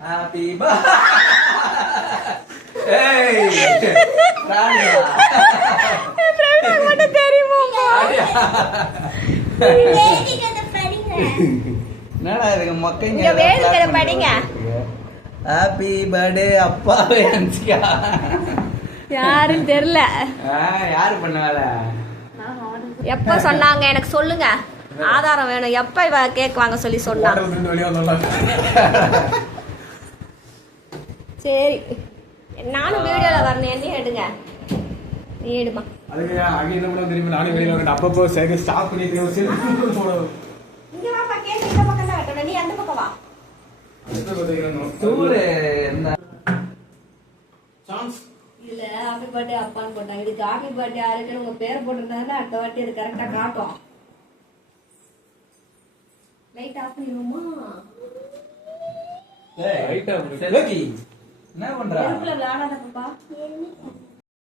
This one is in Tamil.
ஹாப்பி பர்த்டே தெரியுமா? என்னடா இதுக்கு மொக்கைங்க வேலைகளை படிங்க. ஹாப்பி பர்த்டே அப்பாவே அன்சிகா. யாருன்னு தெரியல. யாரு பண்ணால? எப்ப சொன்னாங்க எனக்கு சொல்லுங்க. ஆதாரம் வேணும். எப்ப இவ கேக் வாங்க சொல்லி சொன்னா? சரி நானும் வீடியோல வரணும். என்ன எடுங்க நீ எடுமா. அதுக்கு அங்க என்ன பண்ண தெரியுமா? நானே வெளியில வரேன். அப்பப்போ சைக்கிள் ஸ்டாப் பண்ணி போடுவோம். இங்க வாப்பா, கேக் இந்த பக்கம் தான் வெட்டணும். நீ அந்த பக்கம் வா. அடுத்த பக்கம் தூரு என்ன சான்ஸ் இல்ல. ஹாப்பி பர்த்டே அப்பான்னு போட்டாங்க. இதுக்கு ஹாப்பி பர்த்டே யாருக்குன்னு உங்க பேரை போட்டிருந்தாங்கன்னா அடுத்த வாட்டி அது கரெக்டா காட்டும். லைட் ஆஃப் பண்ணிடுவோமா? Light off. என்ன பண்ற? விளையாடாத பாப்பா.